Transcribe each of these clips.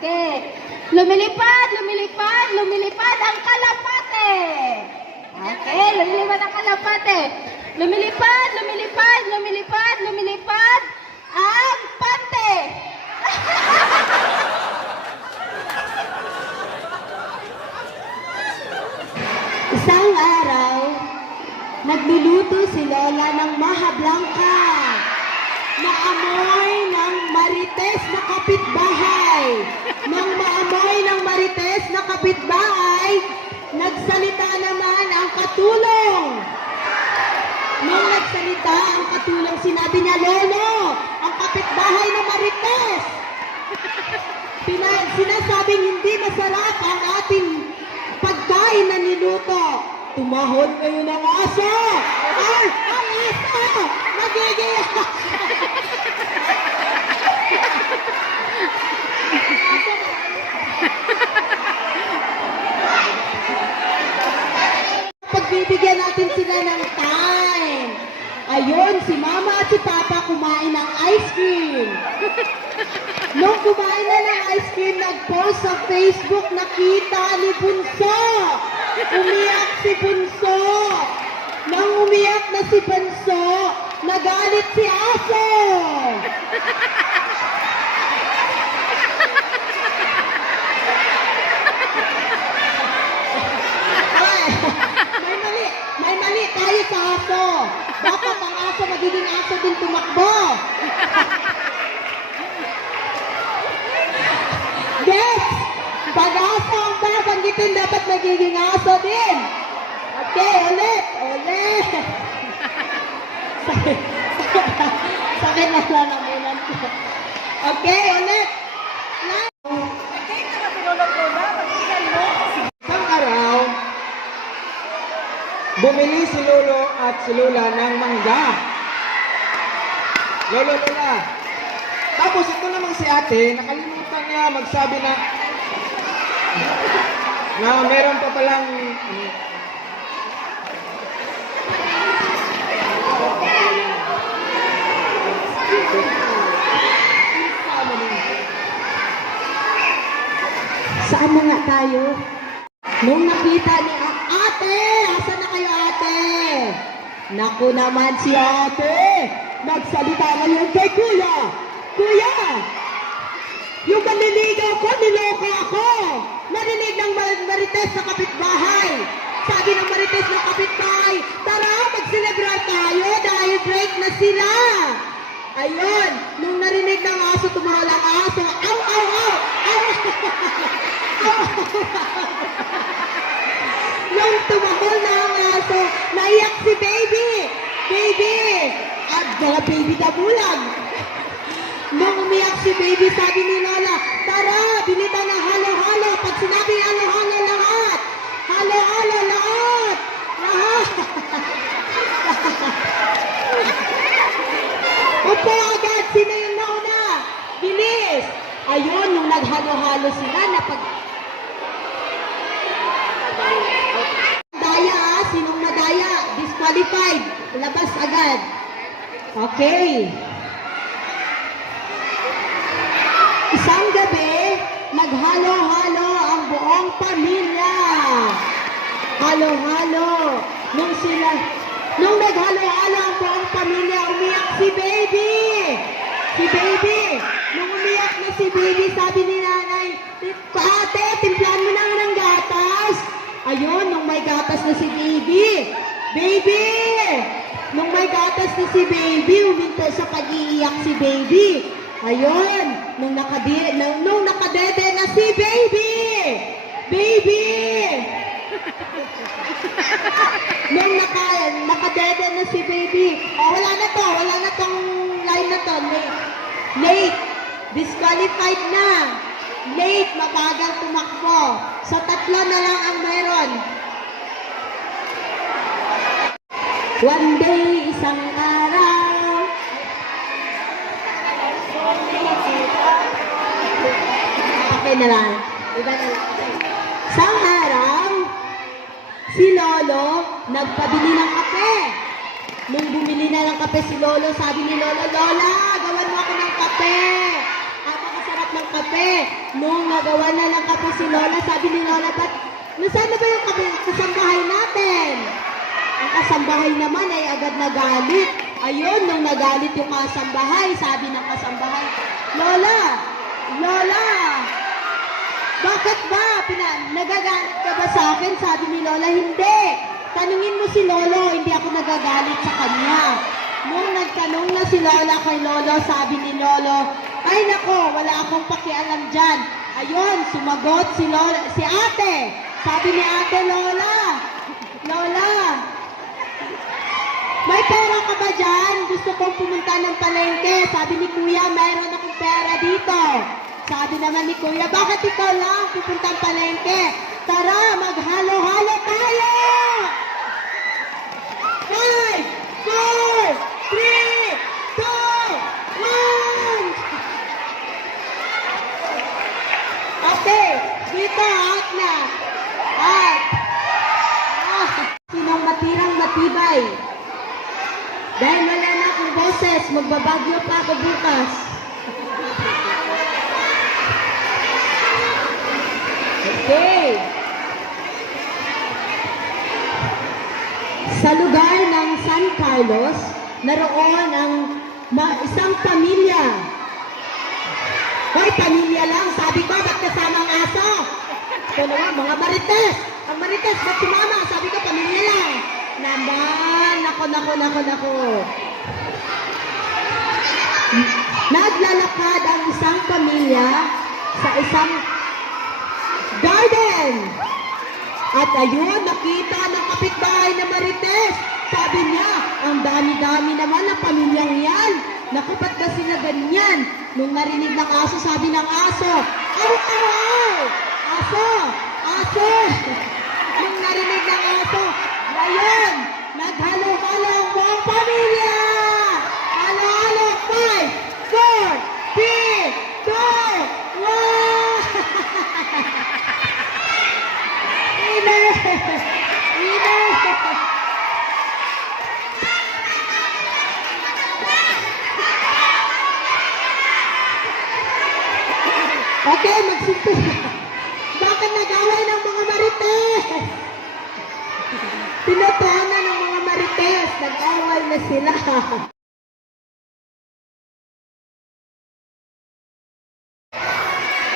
Okay. Lumilipad, lumilipad, lumilipad ang kalapate. Okay, lumilipad ang kalapate. Lumilipad, lumilipad, lumilipad, lumilipad ang pante. Isang araw, nagluluto si Lola ng mahablangka na amoy ng marites na kapitbahay. Nang maamoy ng marites na kapitbahay, nagsalita naman ang katulong. Nung nagsalita ang katulong, sinabi niya, Lolo, ang kapitbahay na marites. Sinasabing hindi masarap ang ating pagkain na niluto. Tumahon kayo ng aso. Ay, ang aso! Nagiging aso! Pagbibigyan natin sila ng time. Ayun, si Mama at si Papa kumain ng ice cream. Nung kumain na ng ice cream, nag-post sa Facebook, nakita ni Bunso. Umiyak si Bunso. Nang umiyak na si Bunso, nagalit si Aso. May mali tayo sa aso. Dapat ang aso, magiging aso din tumakbo. Yes! Pag aso ang babanggitin, dapat magiging aso din. Okay, ulit. Ulit. Sakit na lang ang ulan ko. Okay, ulit. Isang araw, bumili si Lolo at si Lola ng mangga. Lolo, Lola. Tapos ito namang si ate, nakalimutan niya magsabi na meron pa palang Saan na nga tayo? Nung nakita ni ate, asan na kayo ate? Naku naman si ate, nagsalita ngayon kay kuya. Kuya, yung manliligaw ko, niloka ako. Narinig ng marites na kapitbahay. Sabi ng marites na kapitbahay, tara, mag-celebrate tayo dahil break na sila. Ayun, nung narinig ng aso, tumahol ang aso. Aw, aw, aw! Aw! Nung tumahol na ang aso, naiyak si baby. Baby! At mga baby kabulag. Nung umiyak si baby, sabi ni Lola, tara, bilitan ng halo-halo. Pag sinabi halo-halo lahat. Halo-halo lahat. Lahat. Opo agad, sino yung nauna? Bilis. Ayun, nung naghalo-halo sila, Daya, sinong madaya? Disqualified. Labas agad. Okay. Isang gabi, naghalo-halo ang buong pamilya. Halo-halo. Nung naghalo-halo ang buong pamilya, umiyak si baby. Si baby. Nung umiyak na si baby, sabi ni nanay, ate, timplahan mo na ng gatas. Ayun, nung may gatas na si baby. Baby! Nung may gatas na si baby, uminto sa pag-iiyak si baby. Ayun, nung nakadede na si baby! Baby! Nung nakadede na si baby. Oh, wala na tong line na to. Late. Disqualified na. Late, mabagal tumakbo. Sa tatlo na lang ang meron. One day, isang araw. Okay na lang. Iba na lang. Isang araw, si Lolo nagpabili ng kape. Nung bumili na ng kape si Lolo, sabi ni Lolo, Lola, gawan mo ako ng kape. Ang masarap ng kape kape. Nung nagawa na ng kape si Lola, sabi ni Lola, ba't nasaan na ba yung kasambahay natin? Ang kasambahay naman ay agad nagalit. Ayun, nung nagalit yung kasambahay, sabi ng kasambahay, Lola! Lola! Bakit ba? Nagagalit ka ba sa akin? Sabi ni Lola, hindi. Tanungin mo si Lolo, hindi ako nagagalit sa kanya. Nung nagtanong na si Lola kay Lolo, sabi ni Lolo, ay nako, wala akong pakialam dyan. Ayun, sumagot si ate. Sabi ni ate, Lola, Lola, may pera ka ba dyan? Gusto kong pumunta ng palengke. Sabi ni Kuya, mayroon akong pera dito. Sabi naman ni Kuya, bakit ikaw lang pupuntang palengke? Tara, maghalo-halo tayo! 5, 4, 3, 2, 1! Okay, dito, out na. Out. Sinong matirang matibay? Dahil wala na akong boses, magbabagyo pa ako bukas. Okay. Sa lugar ng San Carlos, naroon ang isang pamilya. Hoy, pamilya lang. Sabi ko, ba't kasama ang aso? Ito naman, mga marites. Ang marites, ba't sumama? Sabi ko, pamilya lang. Naman, nako. Naglalakad ang isang pamilya sa isang garden. At ayun, nakita ng kapitbahay na marites. Sabi niya, ang dami-dami naman ng pamilyang yan. Naku, ba't ba sila ganyan? Nung narinig ng aso, sabi ng aso, aw! Aso! Aso! Nung narinig ng aso, ngayon, naghalo-halo ang buong pamilya! Halo-halo! 5, 4, 3, 2, 1! Ine! Okay, magsimula. Bakit nag-away ng mga marites? Pinutuhanan ng mga marites. Nag-away na sila.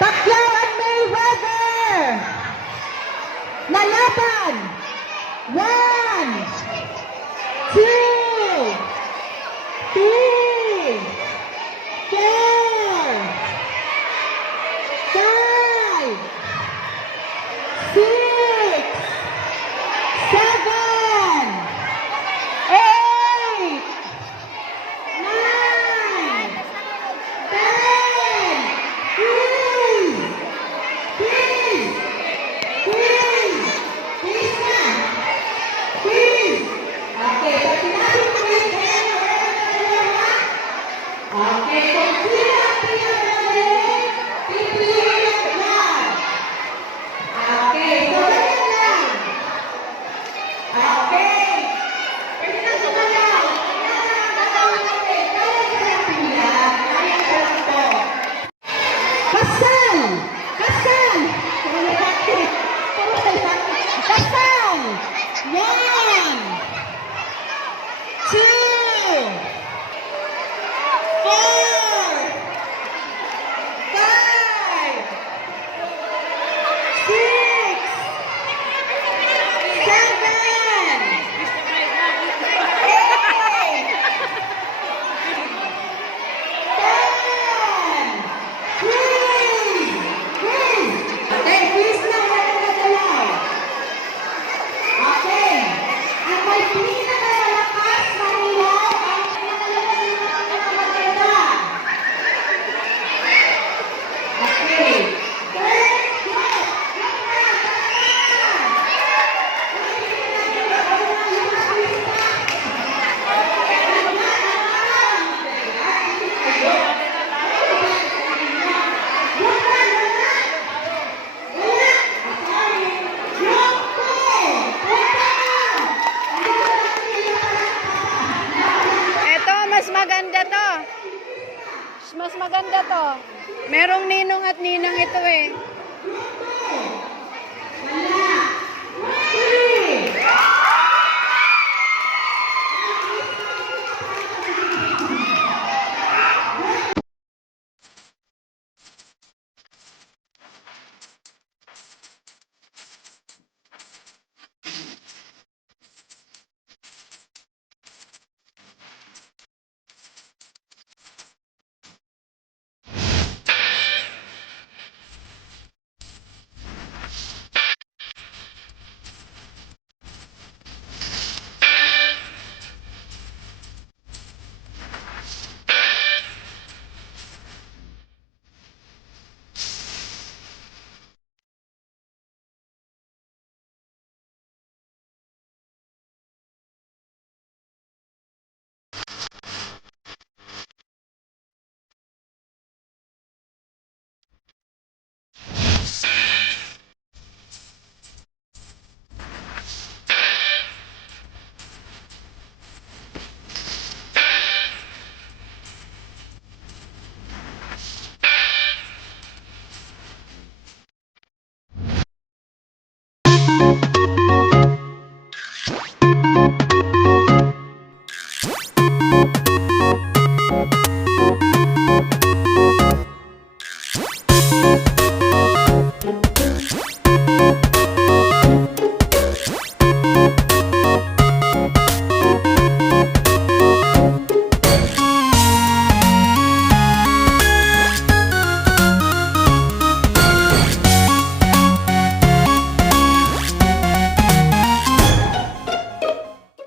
Pacquiao at Mayweather! Lalaban! 1, 2, 3, 4, 5, 6, 7, 8, 9, 10, please, please. Okay, pag sinabi ko please, okay, kung sino ang pinagaling, pipiliin lang. Okay, so ganyan lang. Okay. Pwede na sumalaw. Kaya lang ang gagawin natin. Kaya ka lang pilihan. Kaya ka lang to. Kasal! Kasal! Kasal! 1, 2, 4, 5, 6, 7, 8, 10, please lang, walang gagalaw. Okay. Ang may pinakamalakas na ilaw ang pinakalakas ng mga maganda. Okay. First, go! Eto, mas maganda to. mas maganda to. Merong ninong at ninang ito eh. Wala